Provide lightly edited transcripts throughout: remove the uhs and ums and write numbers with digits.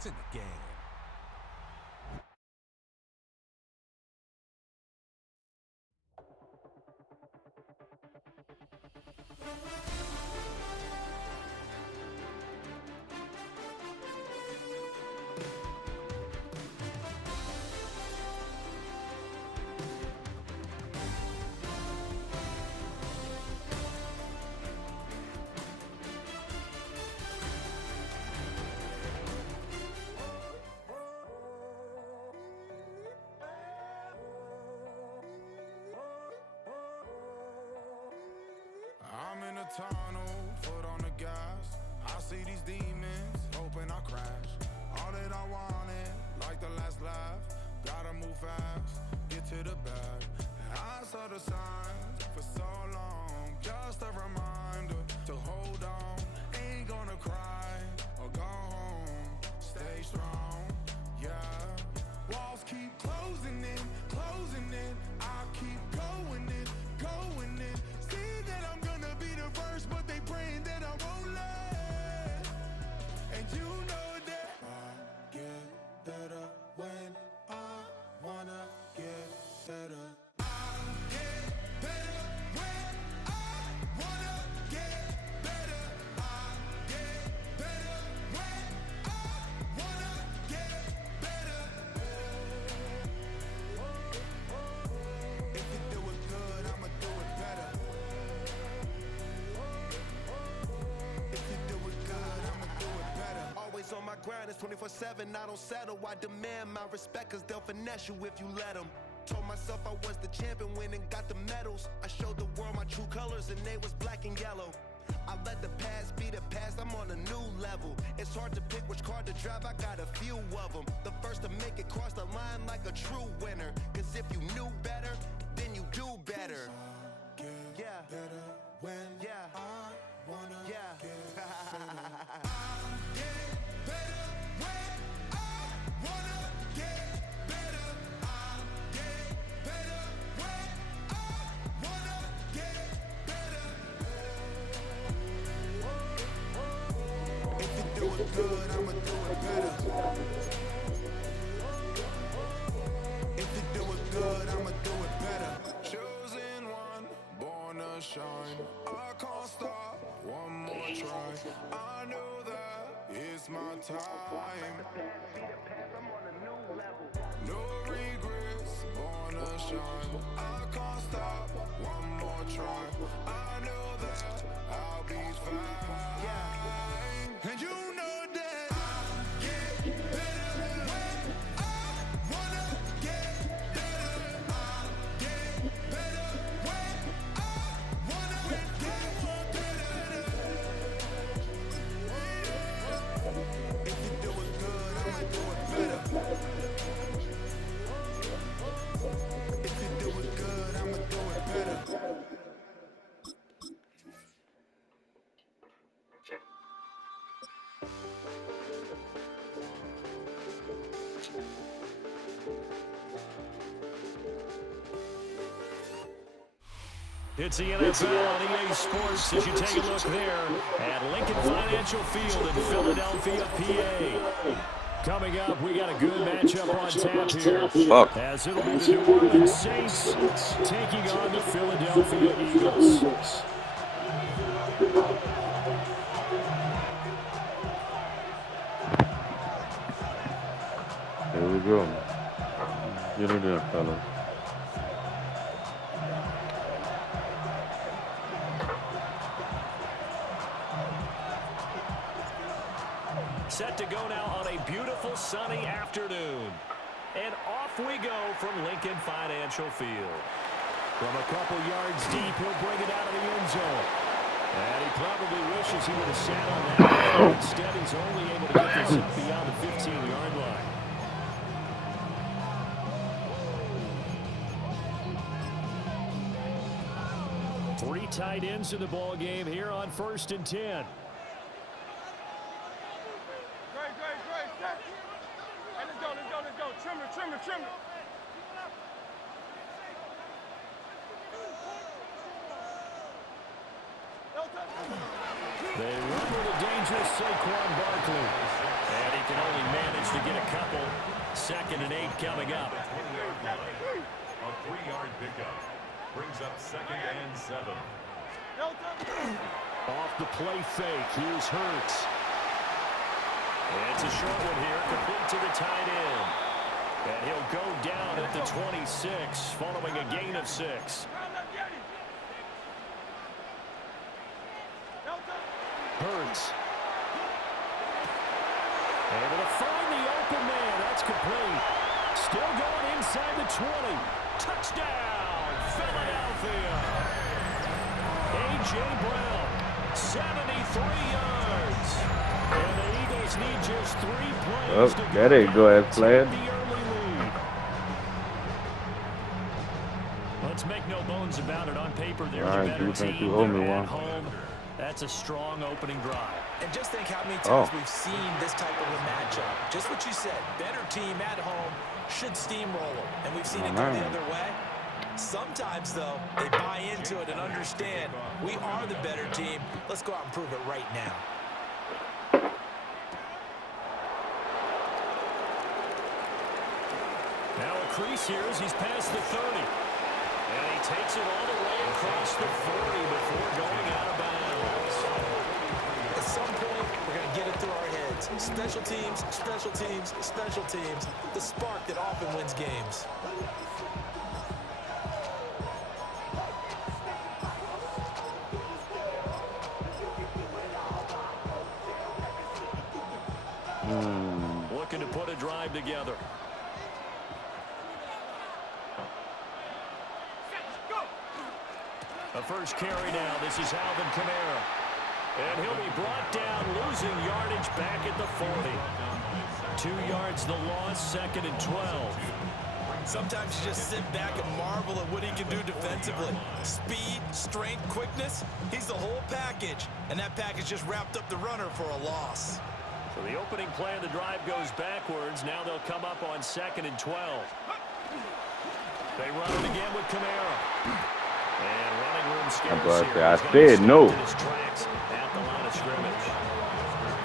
to the game. I'm in a tunnel, foot on the gas. I see these demons, hoping I crash. All that I wanted, like the last laugh. Gotta move fast, get to the bag. I saw the signs for so long, just a reminder to hold on. Ain't gonna cry or go home, stay strong, yeah. Walls keep closing in, I keep going in, going in. See that I'm gonna be the first, but they praying that I won't let. And you know that I get better when I wanna get better. I get better when I wanna get better. I get better when I wanna get better. If you do it good, I'ma do it better. If you do it good, I'ma do it better. Always on my grind, it's 24/7, I don't settle. I demand my respect, cause they'll finesse you if you let them. Told myself I was the champion, went and got the medals. I showed the world my true colors and they was black and yellow. I let the past be the past, I'm on a new level. It's hard to pick which car to drive, I got a few of them. The first to make it cross the line like a true winner. Cause if you knew better, then you do better. Yeah. Better when Yeah. I wanna Yeah. get better. I get better when I wanna get better. I get better when I wanna get better. If you do it good, I'ma do it better. If you do it good, I'ma do it better. Chosen one, born to shine. I can't stop, one more try. I know that it's my time. No regrets, born to shine. I can't stop, one more try. I know that I'll be fine. And you know that I get better when I wanna get better. I get better when I wanna get better. If you do it good, I'ma do it better. If you do it good, I'ma do it better. It's the NFL on EA Sports as you take a look there at Lincoln Financial Field in Philadelphia, PA. Coming up, we got a good matchup on tap here. As it'll be the New Orleans Saints taking on the Philadelphia Eagles. Here we go. Get it there, fellas. Set to go now on a beautiful sunny afternoon. And off we go from Lincoln Financial Field. From a couple yards deep, he'll bring it out of the end zone. And he probably wishes he would have sat on that. Instead, he's only able to get this up beyond the 15-yard line. Three tight ends in the ball game here on 1st and 10. Trim it. They run with a dangerous Saquon Barkley. And he can only manage to get a couple. 2nd and 8 coming up. A 3-yard pickup brings up 2nd and 7. Off the play fake, here's Hurts. It's a short one here, complete to the tight end. And he'll go down at the 26, following a gain of 6. Hurts. Able to find the open man. That's complete. Still going inside the 20. Touchdown, Philadelphia. A.J. Brown, 73 yards. And the Eagles need just 3 plays to there they go, as planned. the early lead. Let's make no bones about it. On paper, they're the better team. They're at home. That's a strong opening drive. And just think how many times we've seen this type of a matchup. Just what you said, better team at home should steamroll them. And we've seen it go the other way. Sometimes, though, they buy into it and understand we are the better team. Let's go out and prove it right now. Now a crease here as he's past the 30. And he takes it all the way across the 40 before going out of bounds. At some point, we're going to get it through our heads. Special teams, special teams, special teams. The spark that often wins games. Looking to put a drive together. A first carry now. This is Alvin Kamara. And he'll be brought down, losing yardage back at the 40. 2 yards the loss, 2nd and 12. Sometimes you just sit back and marvel at what he can do defensively. Speed, strength, quickness. He's the whole package. And that package just wrapped up the runner for a loss. So the opening play of the drive goes backwards. Now they'll come up on 2nd and 12. They run it again with Kamara. And running room scares here. I said no. At the line of scrimmage.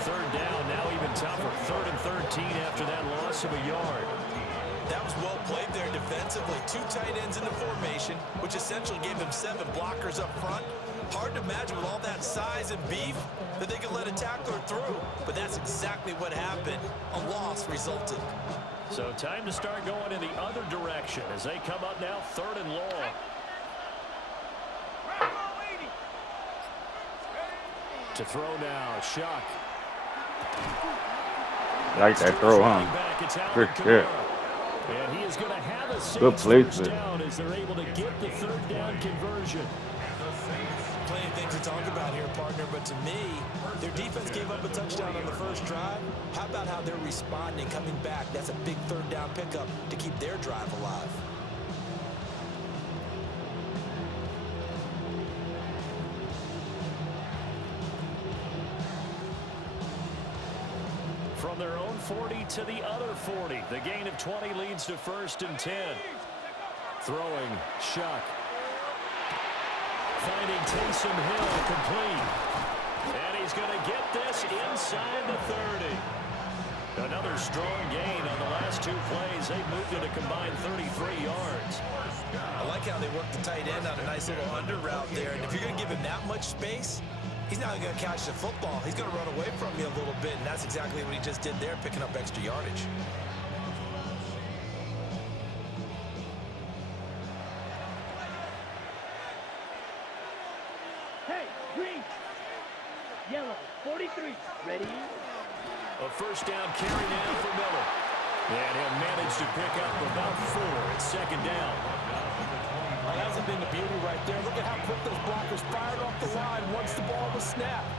3rd down, now even tougher. 3rd and 13 after that loss of a yard. That was well played there defensively. 2 tight ends in the formation, which essentially gave him 7 blockers up front. Hard to imagine with all that size and beef that they could let a tackler through. But that's exactly what happened. A loss resulted. So time to start going in the other direction as they come up now 3rd and long. To throw now, Shuck. Like that throw, huh? Good. And he is going to have a good placement down as they're able to get the 3rd down conversion. Plenty of things to talk about here, partner, but to me, their defense gave up a touchdown on the first drive. How about how they're responding, coming back? That's a big 3rd down pickup to keep their drive alive. From their own 40 to the other 40. The gain of 20 leads to 1st and 10. Throwing, Shuck. Finding Taysom Hill, complete. And he's going to get this inside the 30. Another strong gain on the last 2 plays. They've moved it a combined 33 yards. I like how they worked the tight end on a nice little under route there. And if you're going to give him that much space, he's not going to catch the football. He's going to run away from you a little bit, and that's exactly what he just did there, picking up extra yardage. Hey, green, yellow, 43, ready? A first down carry now for Miller. And he'll manage to pick up about 4 at 2nd down. Well, that hasn't been the beauty right there. Look at how quick those blockers fired off the line once the ball was snapped.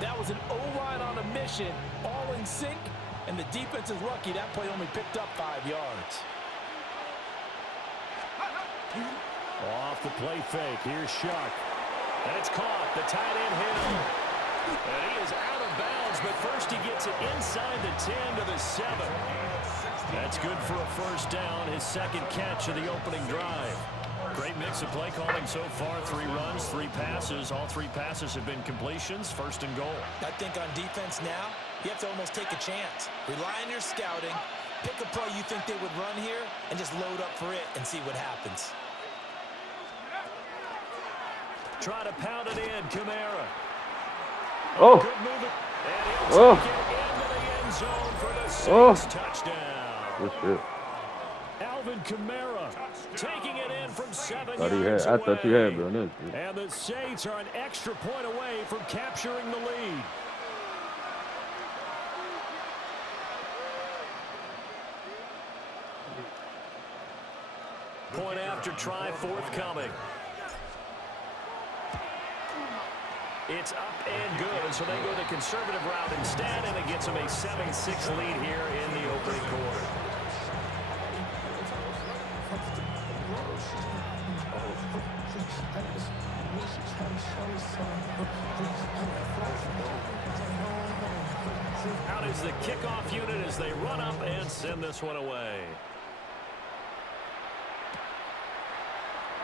That was an O-line on a mission, all in sync, and the defense is lucky that play only picked up 5 yards. Off the play fake, here's Shuck. And it's caught, the tight end Hill. And he is out of bounds, but first he gets it inside the 10 to the 7. That's good for a first down, his 2nd catch of the opening drive. Great mix of play calling so far. 3 runs, 3 passes. All 3 passes have been completions. 1st and goal. I think on defense now, you have to almost take a chance. Rely on your scouting, pick a play you think they would run here, and just load up for it and see what happens. Try to pound it in, Kamara. Oh. Good movement. And he'll take it into the end zone for the Saints touchdown. Good shit. Alvin Kamara taking it in from 7 I yards thought you had, bro. And the Saints are an extra point away from capturing the lead. Point after try forthcoming. It's up and good, so they go the conservative route instead, and it gets them a 7-6 lead here in the opening quarter. Out is the kickoff unit as they run up and send this one away.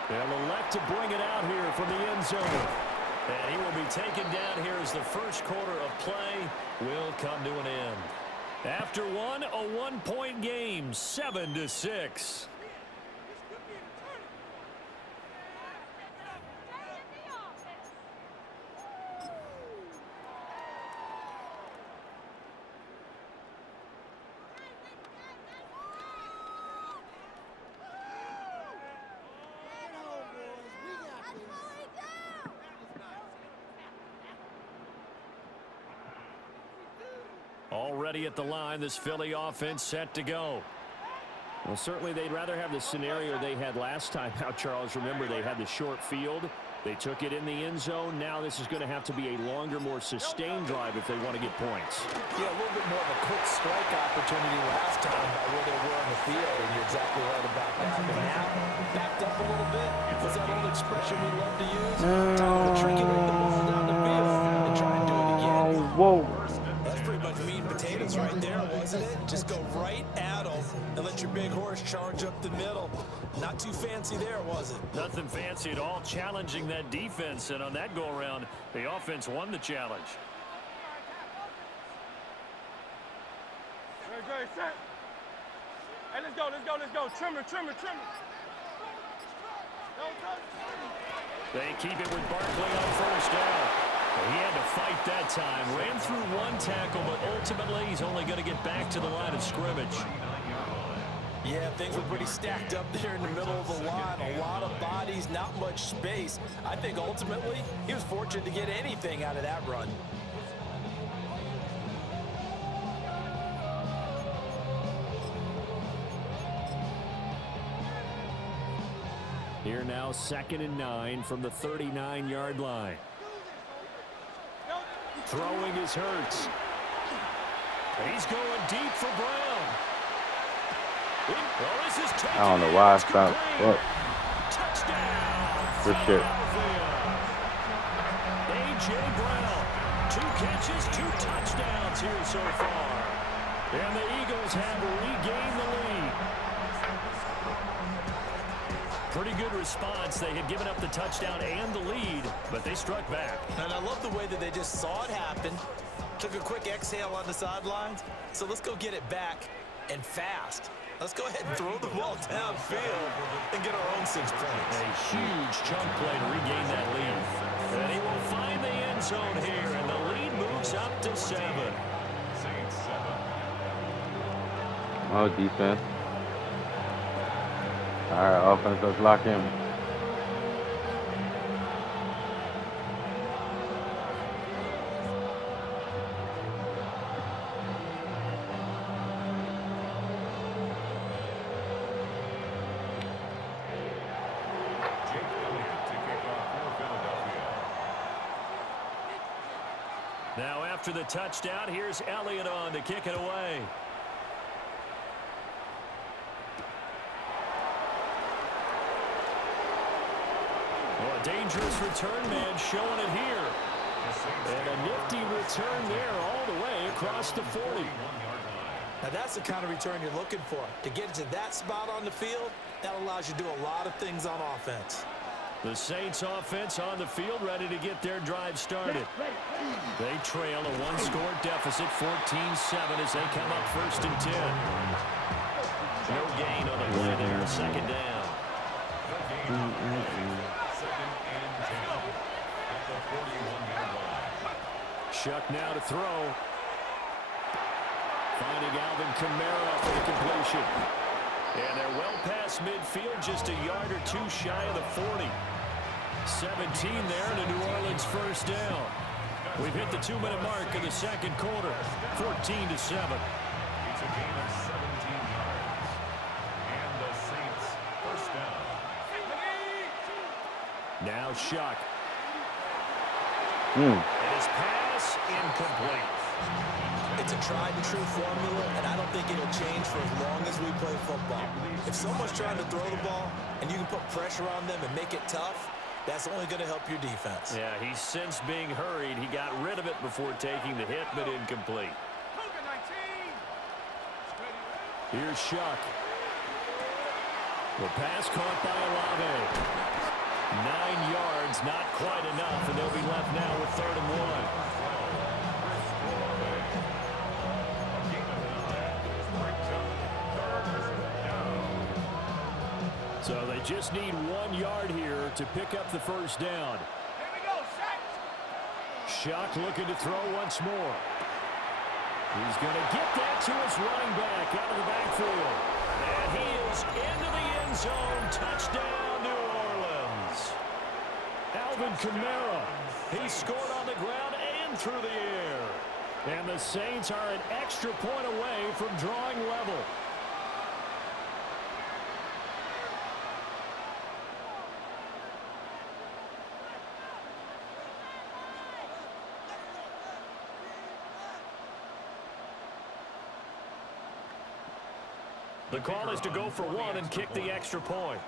They'll elect to bring it out here from the end zone. And he will be taken down here as the first quarter of play will come to an end. After one, a one-point game, 7-6. Already at the line, this Philly offense set to go. Well, certainly they'd rather have the scenario they had last time out, Charles. Remember, they had the short field. They took it in the end zone. Now this is going to have to be a longer, more sustained drive if they want to get points. Yeah, a little bit more of a quick strike opportunity last time by where they were on the field, and you're exactly right about that. But now, backed up a little bit. What's that old expression we love to use? Time to triculate the ball down the field and try and do it again. Whoa. That's pretty much meat and potatoes right there, wasn't it? Just go right at them and let your big horse charge up the middle. Not too fancy there, was it? Nothing fancy at all, challenging that defense. And on that go-around, the offense won the challenge. Great, set. Hey, let's go. Trimmer. They keep it with Barkley on first down. He had to fight that time. Ran through one tackle, but ultimately he's only going to get back to the line of scrimmage. Yeah, things were pretty stacked up there in the middle of the line. A lot of bodies, not much space. I think ultimately he was fortunate to get anything out of that run. Here now, 2nd and 9 from the 39-yard line. Throwing is Hurts. He's going deep for Brown. I don't know why I stopped. What? Touchdown. Good shit. A.J. Brown. 2 catches, 2 touchdowns here so far. And the Eagles have regained the lead. Pretty good response. They had given up the touchdown and the lead, but they struck back. And I love the way that they just saw it happen, took a quick exhale on the sidelines. So let's go get it back, and fast. Let's go ahead and throw the ball downfield and get our own 6 points. A huge chunk play to regain that lead. And he will find the end zone here, and the lead moves up to 7. Saints 7. Oh, defense. All right, offense, let's lock in. Jake Elliott to kick off for Philadelphia. Now after the touchdown, here's Elliott on to kick it away. A dangerous return man showing it here. And a nifty return there all the way across the 40. Now that's the kind of return you're looking for. To get to that spot on the field, that allows you to do a lot of things on offense. The Saints offense on the field, ready to get their drive started. They trail a one-score deficit, 14-7, as they come up 1st and 10. No gain on the play there, 2nd down. Second and 10 at the 41-yard line. Shuck now to throw. Finding Alvin Kamara for the completion. And they're well past midfield, just a yard or two shy of the 40. 17 there to New Orleans 1st down. We've hit the 2-minute mark in the 2nd quarter, 14-7. It's a gain of 17 yards. And the Saints 1st down. Now Shuck. And his pass incomplete. It's a tried-and-true formula, and I don't think it'll change for as long as we play football. If someone's trying to throw the ball and you can put pressure on them and make it tough, that's only going to help your defense. Yeah, he's since being hurried. He got rid of it before taking the hit, but incomplete. Here's Shuck. The pass caught by Olave. 9 yards, not quite enough, and they'll be left now with 3rd and 1. So they just need 1 yard here to pick up the 1st down. Here we go, Shuck looking to throw once more. He's going to get that to his running back out of the backfield. And he is into the end zone. Touchdown, New Orleans. Alvin Kamara. He scored on the ground and through the air. And the Saints are an extra point away from drawing level. The call is to go for 1 and kick the extra point.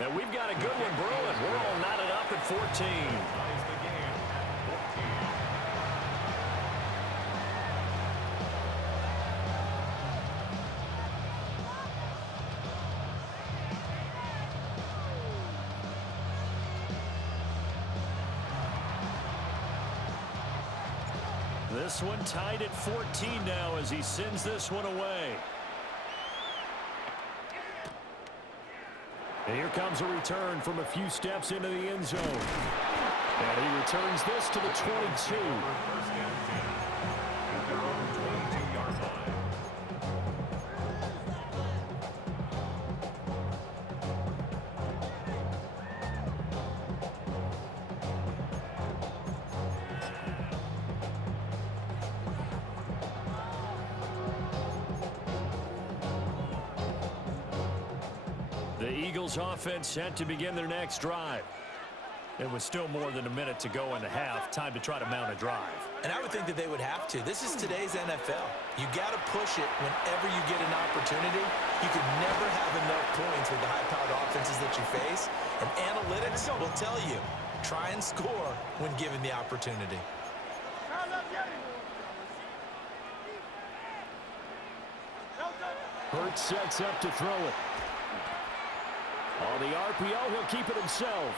And we've got a good one brewing. We're all knotted up at 14. This one tied at 14 now as he sends this one away. And here comes a return from a few steps into the end zone. And he returns this to the 22. The Eagles offense set to begin their next drive. It was still more than a minute to go in the half. Time to try to mount a drive. And I would think that they would have to. This is today's NFL. You got to push it whenever you get an opportunity. You could never have enough points with the high-powered offenses that you face. And analytics will tell you, try and score when given the opportunity. Hurts sets up to throw it. On the RPO, he'll keep it himself.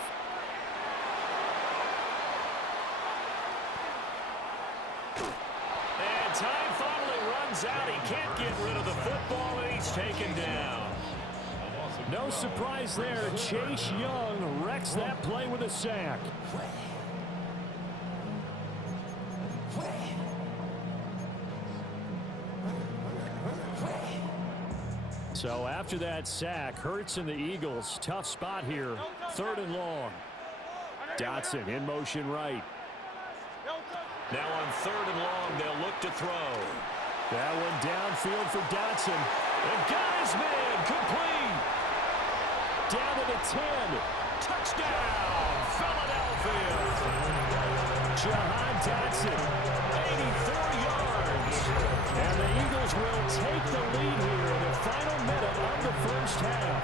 And time finally runs out. He can't get rid of the football, and he's taken down. No surprise there. Chase Young wrecks that play with a sack. So after that sack, Hurts and the Eagles, tough spot here, 3rd and long. Dotson in motion right. Now on 3rd and long, they'll look to throw. That one downfield for Dotson. And got his man, complete. Down to the 10. Touchdown, Philadelphia. Jahan Dotson, 84 yards. And the Eagles will take the lead here in the final minute of the 1st half.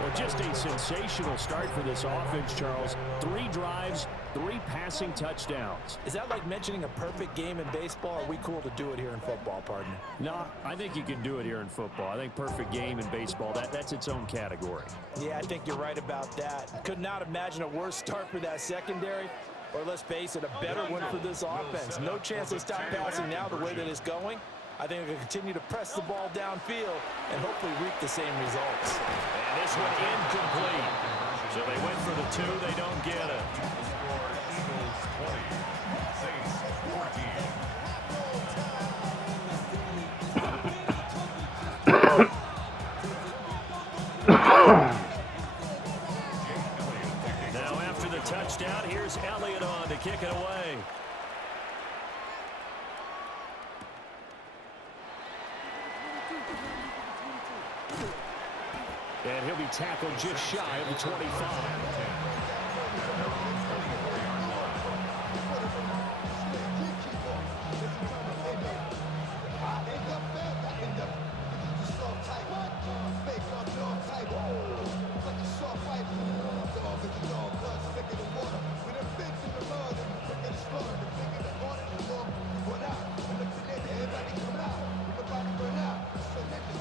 Well, just a sensational start for this offense, Charles. 3 drives, 3 passing touchdowns. Is that like mentioning a perfect game in baseball? Or are we cool to do it here in football, partner? No, I think you can do it here in football. I think perfect game in baseball, that's its own category. Yeah, I think you're right about that. Could not imagine a worse start for that secondary. Or let's face it, a better one for this offense. No chance they stop passing now the way that it's going. I think they'll continue to press the ball downfield and hopefully reap the same results. And this one incomplete. So they went for the 2. They don't get it. Eagles 20, Saints 14. Now after the touchdown, here's Elliott on to kick it away. And he'll be tackled just shy of the 25.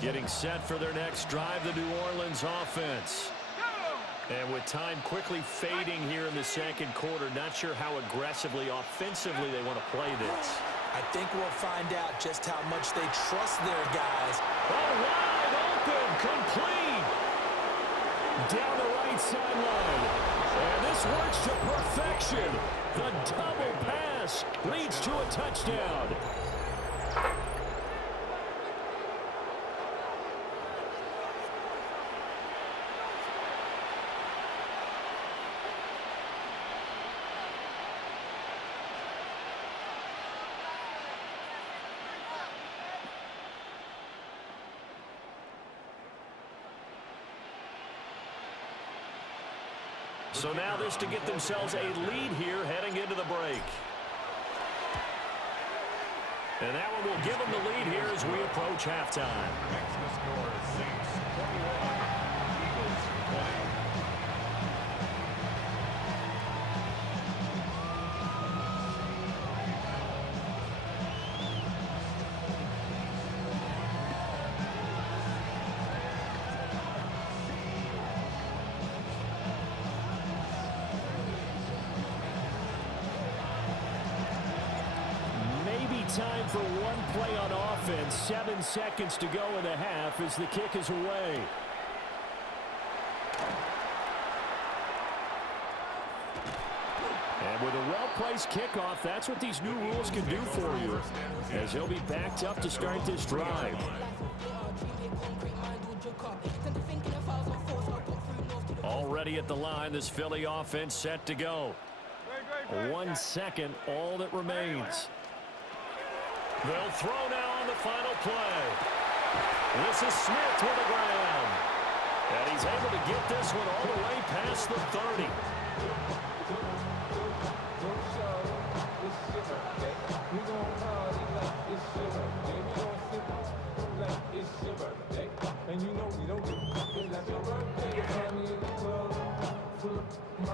Getting set for their next drive, the New Orleans offense. And with time quickly fading here in the second quarter, not sure how aggressively, offensively they want to play this. I think we'll find out just how much they trust their guys. Oh, wide open, complete. Down the right sideline. And this works to perfection. The double pass leads to a touchdown. So now this to get themselves a lead here heading into the break. And that one will give them the lead here as we approach halftime. Next to score, Saints 21, Eagles 20. Time for one play on offense. 7 seconds to go in the half as the kick is away. And with a well-placed kickoff, that's what these new rules can do for you, as he'll be backed up to start this drive. Already at the line, this Philly offense set to go. 1 second, all that remains. They'll throw now on the final play. This is Smith with a grab. And he's able to get this one all the way past the 30.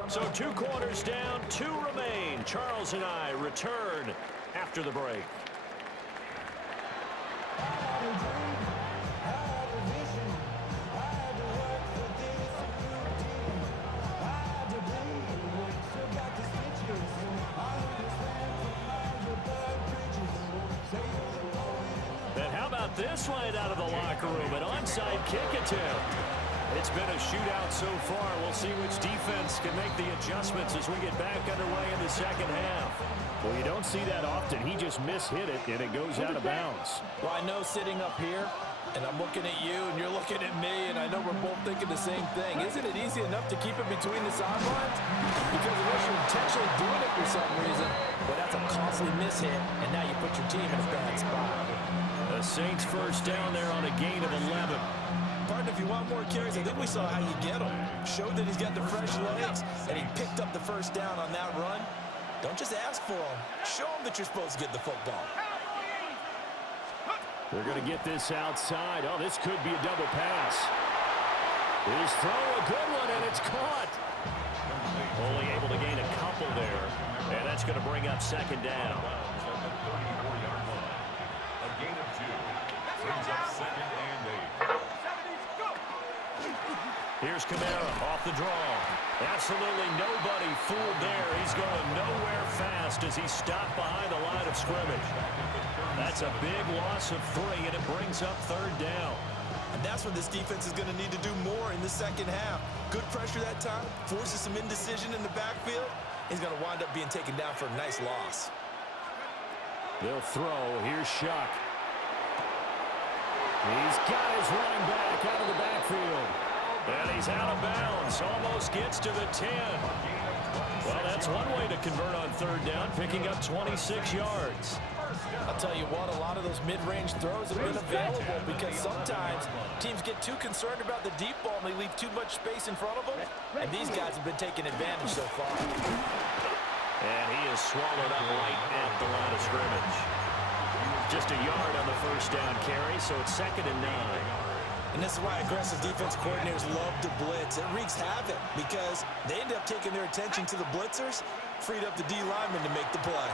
So 2 quarters down, 2 remain. Charles and I return after the break. And how about this right out of the locker room? An onside kick attempt. It's been a shootout so far. We'll see which defense can make the adjustments as we get back underway in the second half. Well, you don't see that often. He just mishit it, and it goes out of bounds. Well, I know sitting up here, and I'm looking at you, and you're looking at me, and I know we're both thinking the same thing. Isn't it easy enough to keep it between the sidelines? Because unless you're intentionally doing it for some reason, well, that's a costly mishit, and now you put your team in a bad spot. The Saints first down there on a gain of 11. Partner, if you want more carries, I think we saw how you get him. Showed that he's got the fresh legs, and he picked up the first down on that run. Don't just ask for him. Show him that you're supposed to get the football. They're going to get this outside. Oh, this could be a double pass. His throw, a good one, and it's caught. Only able to gain a couple there, and that's going to bring up second down. A gain of 2. Brings up 2nd and 8. Here's Kamara off the draw. Absolutely nobody fooled there. He's going nowhere fast as he's stopped behind the line of scrimmage. That's a big loss of 3, and it brings up 3rd down. And that's when this defense is going to need to do more in the second half. Good pressure that time, forces some indecision in the backfield. He's going to wind up being taken down for a nice loss. They'll throw. Here's Shuck. He's got his running back out of the backfield. And he's out of bounds. Almost gets to the 10. Well, that's one way to convert on 3rd down, picking up 26 yards. I'll tell you what, a lot of those mid-range throws have been available because sometimes teams get too concerned about the deep ball and they leave too much space in front of them. And these guys have been taking advantage so far. And he is swallowed up right at the line of scrimmage. Just a yard on the 1st down carry, so it's 2nd and 9. And this is why aggressive defense coordinators love to blitz. It wreaks havoc because they end up taking their attention to the blitzers, freed up the D lineman to make the play.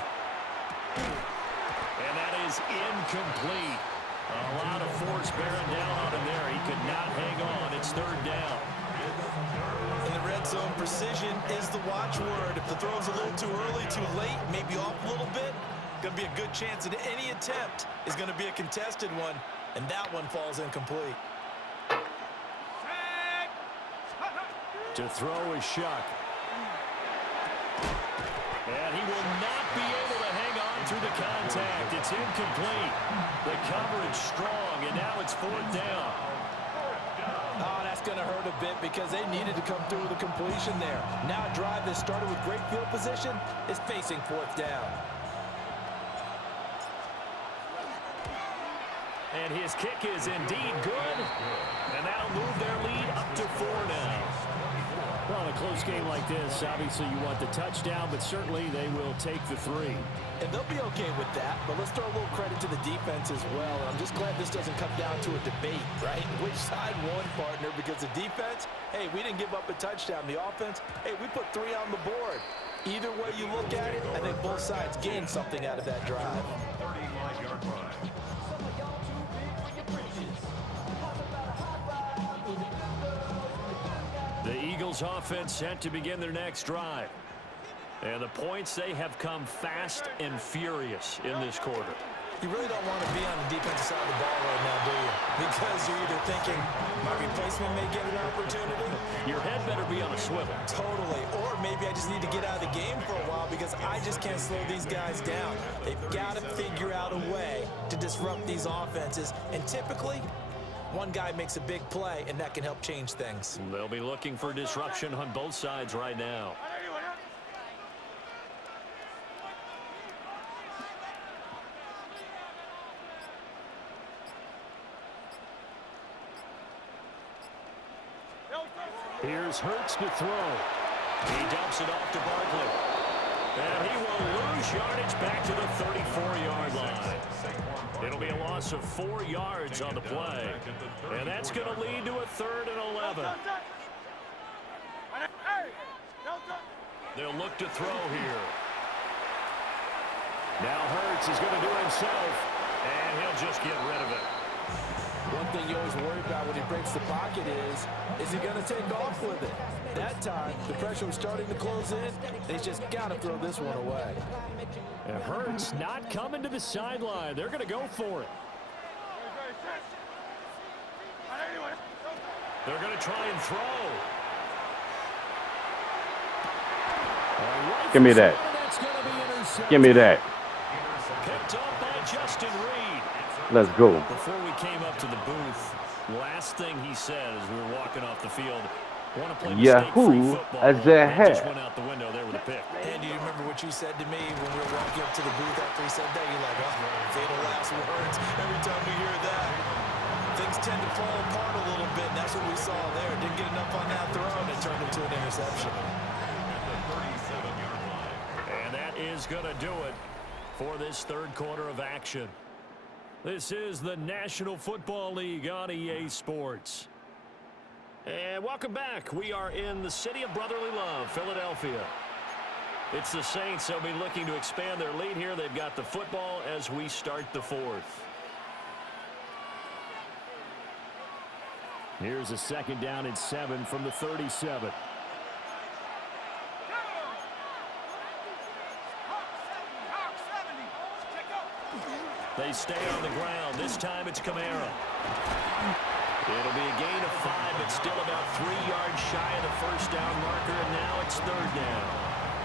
And that is incomplete. A lot of force bearing down on him there. He could not hang on. It's 3rd down. In the red zone, precision is the watchword. If the throw's a little too early, too late, maybe off a little bit, going to be a good chance that any attempt is going to be a contested one, and that one falls incomplete. To throw is Shuck. And he will not be able to hang on through the contact. It's incomplete. The coverage strong, and now it's 4th down. Oh, that's going to hurt a bit because they needed to come through with a completion there. Now a drive that started with great field position is facing 4th down. And his kick is indeed good. And that'll move their lead up to 4 now. Well, in a close game like this, obviously you want the touchdown, but certainly they will take the 3. And they'll be okay with that, but let's throw a little credit to the defense as well. And I'm just glad this doesn't come down to a debate, right? Which side won, partner? Because the defense, hey, we didn't give up a touchdown. The offense, hey, we put 3 on the board. Either way you look at it, I think both sides gained something out of that drive. 35-yard drive. The Eagles offense set to begin their next drive. And the points, they have come fast and furious in this quarter. You really don't want to be on the defensive side of the ball right now, do you? Because you're either thinking, my replacement may get an opportunity. Your head better be on a swivel. Totally. Or maybe I just need to get out of the game for a while because I just can't slow these guys down. They've got to figure out a way to disrupt these offenses. And typically, one guy makes a big play, and that can help change things. They'll be looking for disruption on both sides right now. Here's Hurts to throw. He dumps it off to Barkley. And he will lose yardage back to the 34-yard line. It'll be a loss of 4 yards on the play. And that's going to lead to a 3rd and 11. They'll look to throw here. Now Hurts is going to do it himself. And he'll just get rid of it. One thing you always worry about when he breaks the pocket is he going to take off with it? That time, the pressure was starting to close in. They just got to throw this one away. And Hurts not coming to the sideline. They're going to go for it. They're going to try and throw. Give me that. Give me that. Picked up by Justin Reed. Let's go. Before we came up to the booth, last thing he said as we were walking off the field, want to play Yahoo as a head. just went out the window there with a pick. And do you remember what you said to me when we were walking up to the booth after he said that? You're like, oh, fatal last words. Every time we hear that, things tend to fall apart a little bit. And that's what we saw there. Didn't get enough on that throw, and it turned into an interception. And that is going to do it for this 3rd quarter of action. This is the National Football League on EA Sports. And welcome back. We are in the city of brotherly love, Philadelphia. It's the Saints. They'll be looking to expand their lead here. They've got the football as we start the fourth. Here's a 2nd down and 7 from the 37. They stay on the ground. This time it's Kamara. It'll be a gain of 5, but still about 3 yards shy of the first down marker, and now it's 3rd down.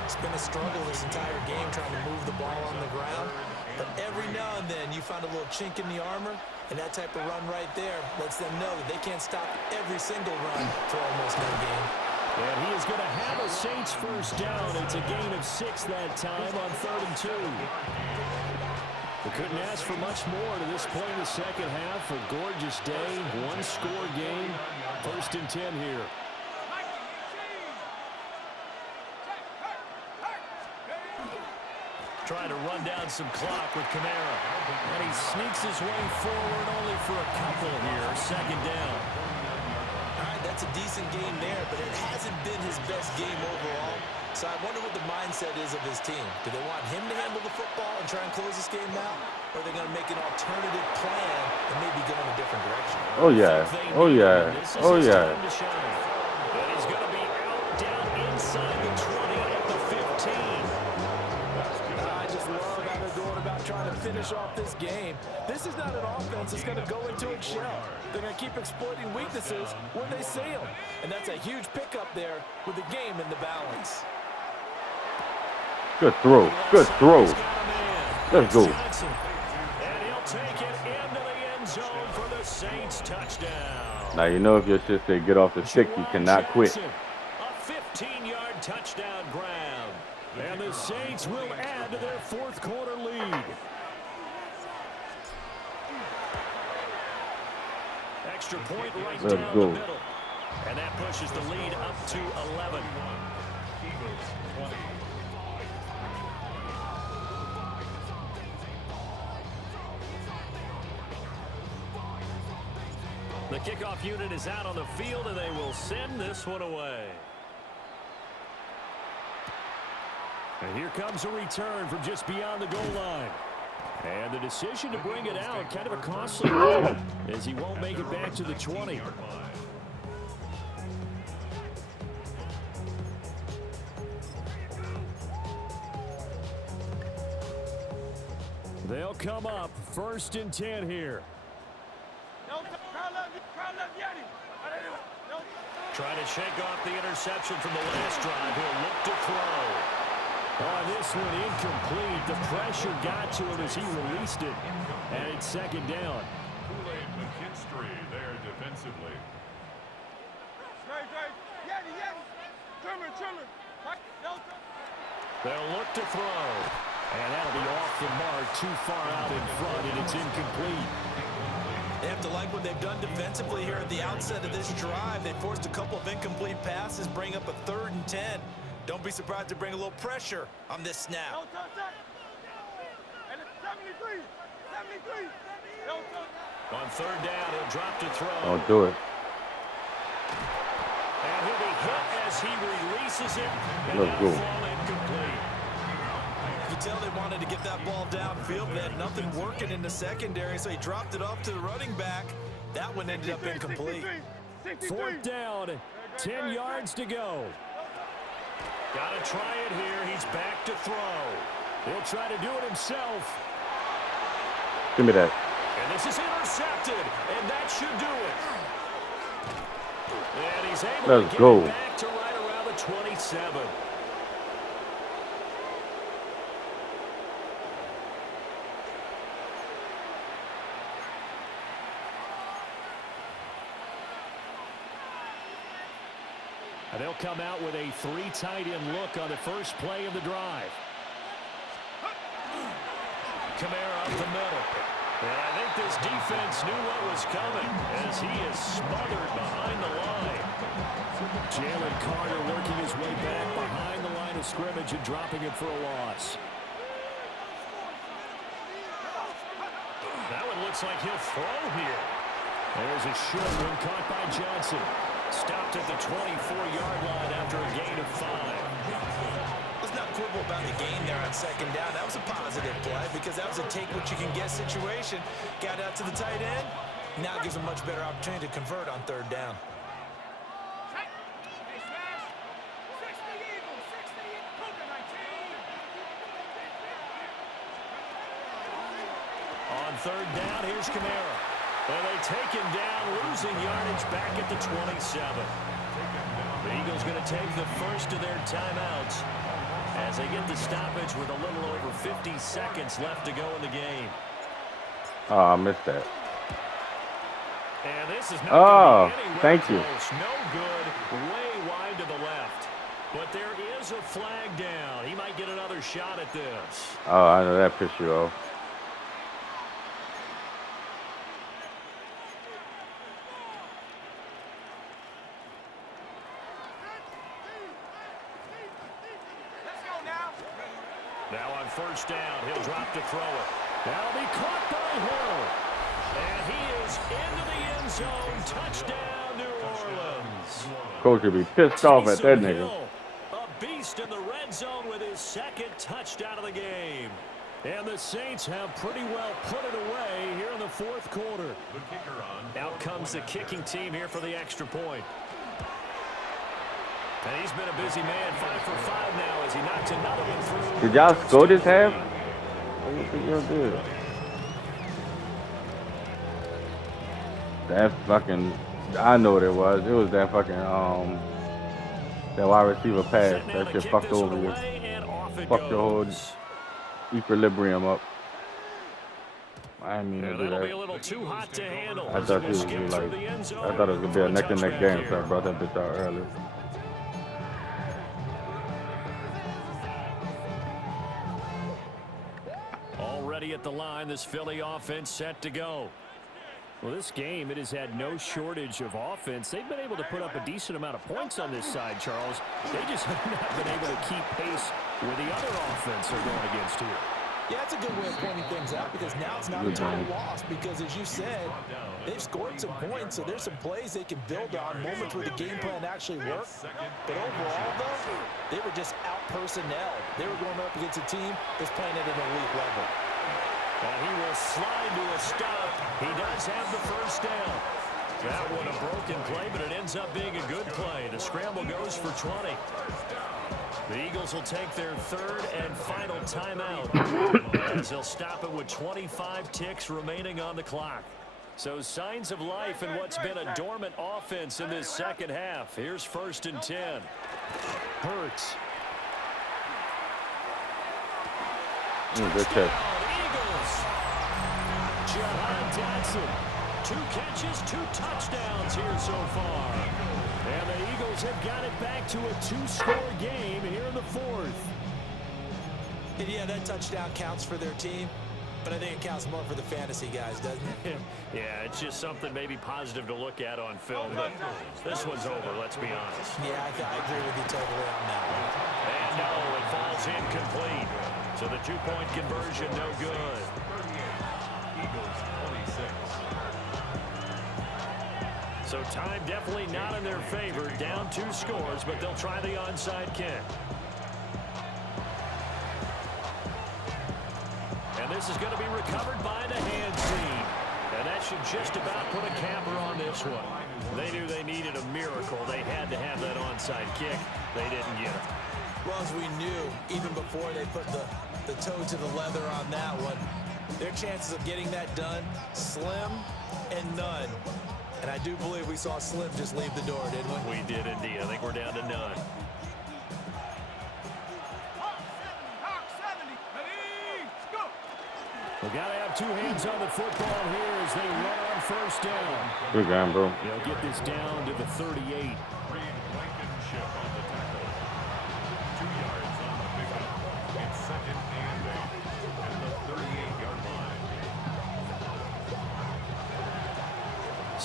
It's been a struggle this entire game trying to move the ball on the ground. But every now and then you find a little chink in the armor, and that type of run right there lets them know that they can't stop every single run for almost no gain. And he is going to have a Saints first down. It's a gain of 6 that time on 3rd and 2. We couldn't ask for much more to this point in the second half. A gorgeous day, one-score game. 1st and 10 here. Trying to run down some clock with Kamara. And he sneaks his way forward only for a couple here. 2nd down. All right, that's a decent game there, but it hasn't been his best game overall. So I wonder what the mindset is of his team. Do they want him to handle the football and try and close this game out? Or are they going to make an alternative plan and maybe go in a different direction? Oh, yeah. Oh, yeah. Oh, yeah. And he's going to be out down inside the 20 at the 15. I just love how they're going about trying to finish off this game. This is not an offense that's going to go into its shell. They're going to keep exploiting weaknesses where they see them. And that's a huge pickup there with the game in the balance. Good throw. Good throw. Let's go. And he'll take it into the end zone for the Saints touchdown. Now, you know if your shit say get off the stick, you cannot quit. A 15-yard touchdown grab. And the Saints will add to their 4th quarter lead. Extra point right Let's down go. the middle. And that pushes the lead up to 11. The kickoff unit is out on the field, and they will send this one away. And here comes a return from just beyond the goal line. And the decision to bring it out, kind of a costly one, as he won't make it back to the 20. They'll come up 1st and 10 here. Trying to shake off the interception from the last drive. He'll look to throw. Oh, this one incomplete. The pressure got to him as he released it. And it's 2nd down. Kool-Aid McKinstry there defensively. They'll look to throw. And that'll be off the mark, too far out in front, and it's incomplete. They have to like what they've done defensively here at the outset of this drive. They forced a couple of incomplete passes, bring up a 3rd and 10. Don't be surprised to bring a little pressure on this snap. On 3rd down, he'll drop to throw. Don't do it. And he'll be hit as he releases it. And Let's go. fall incomplete. You can tell they wanted to get that ball downfield. They had nothing working in the secondary, so he dropped it off to the running back. That one ended up incomplete. 4th down, 10 yards to go. Got to try it here. He's back to throw. He'll try to do it himself. Give me that. And this is intercepted, and that should do it. And he's able Let's to get go. it back to right around the 27. And they'll come out with a 3 tight end look on the first play of the drive. Kamara up the middle. And I think this defense knew what was coming as he is smothered behind the line. Jalen Carter working his way back behind the line of scrimmage and dropping him for a loss. That one looks like he'll throw here. There's a short one caught by Johnson. Stopped at the 24-yard line after a gain of 5. Let's not quibble about the gain there on second down. That was a positive play because that was a take-what-you-can-get situation. Got out to the tight end. Now it gives a much better opportunity to convert on third down. On third down, here's Kamara. And they take him down, losing yardage back at the 27. The Eagles going to take the first of their timeouts as they get the stoppage with a little over 50 seconds left to go in the game. Oh, I missed that. And this is not thank you. Close. No good, way wide to the left. But there is a flag down. He might get another shot at this. Oh, I know that pissed you off. Now on first down, he'll drop to throw it. That'll be caught by Hill. And he is into the end zone. Touchdown, New Orleans. Coach would be pissed off at that nigga. Hill, a beast in the red zone with his second touchdown of the game. And the Saints have pretty well put it away here in the fourth quarter. Out comes the kicking team here for the extra point. And he's been a busy man, 5 for 5 now as he knocks another one through. Did y'all score this half? What do you think y'all did? That fucking, I know what it was. It was that fucking, that wide receiver pass. That shit fucked over you. Fucked your whole equilibrium up. I didn't mean to do that. Be a little too hot to handle. I thought it was gonna be like, I thought it was gonna be a neck-to-neck game, so I brought that bitch out earlier. Already at the line, this Philly offense set to go. Well, this game, it has had no shortage of offense. They've been able to put up a decent amount of points on this side, Charles. They just have not been able to keep pace with the other offense they're going against here. Yeah, that's a good way of pointing things out because now it's not a total loss because, as you said, they've scored some points, so there's some plays they can build on, moments where the game plan actually worked. But overall, though, they were just out-personnel. They were going up against a team that's playing at an elite level. And he will slide to a stop. He does have the first down. That one a broken play, but it ends up being a good play. The scramble goes for 20. The Eagles will take their third and final timeout as they'll stop it with 25 ticks remaining on the clock. So signs of life in what's been a dormant offense in this second half. Here's 1st and 10. Hurts. Good catch. Eagles. Jahan Dotson. 2 catches, 2 touchdowns here so far. And the Eagles have got it back to a 2-score game here in the fourth. And yeah, that touchdown counts for their team, but I think it counts more for the fantasy guys, doesn't it? Yeah, it's just something maybe positive to look at on film, but this one's over, let's be honest. Yeah, I agree with you totally on that one. And no, it falls incomplete. So the 2-point conversion, no good. Eagles 26. So time definitely not in their favor. Down 2 scores, but they'll try the onside kick. And this is going to be recovered by the hands team. And that should just about put a capper on this one. They knew they needed a miracle. They had to have that onside kick. They didn't get it. Well, as we knew, even before they put the toe to the leather on that one, their chances of getting that done, slim and none. And I do believe we saw Slim just leave the door, didn't we? We did indeed. I think we're down to none. We've got to have 2 hands on the football here as they run on first down. Good game, bro. They'll get this down to the 38. Blankenship on the tackle. 2 yards on the pickup. It's 2nd and 8 at the 38-yard line.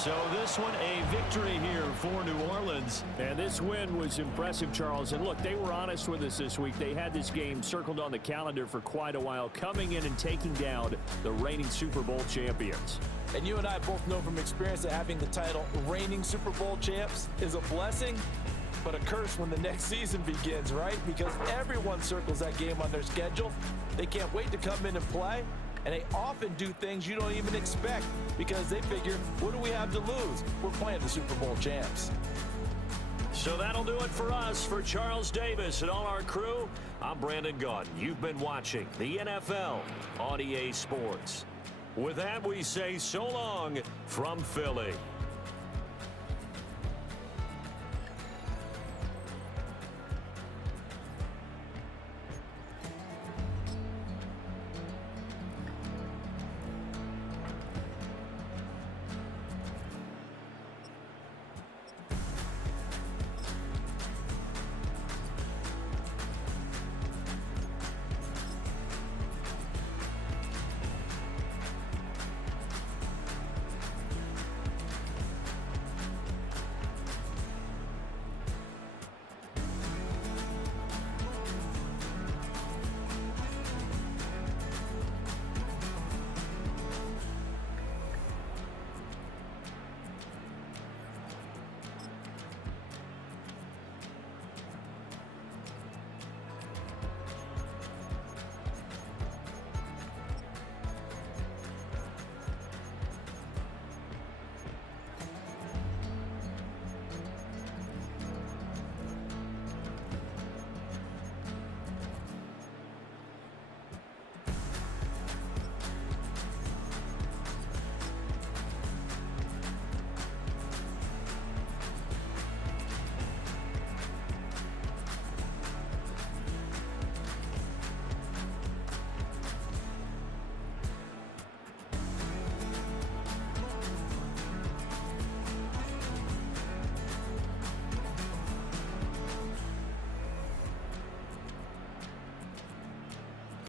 So this one a victory here for New Orleans. And this win was impressive, Charles. And look, they were honest with us this week. They had this game circled on the calendar for quite a while, coming in and taking down the reigning Super Bowl champions. And you and I both know from experience that having the title reigning Super Bowl champs is a blessing, but a curse when the next season begins, right? Because everyone circles that game on their schedule. They can't wait to come in and play. And they often do things you don't even expect because they figure, what do we have to lose? We're playing the Super Bowl champs. So that'll do it for us. For Charles Davis and all our crew, I'm Brandon Gaudin. You've been watching the NFL on EA Sports. With that, we say so long from Philly.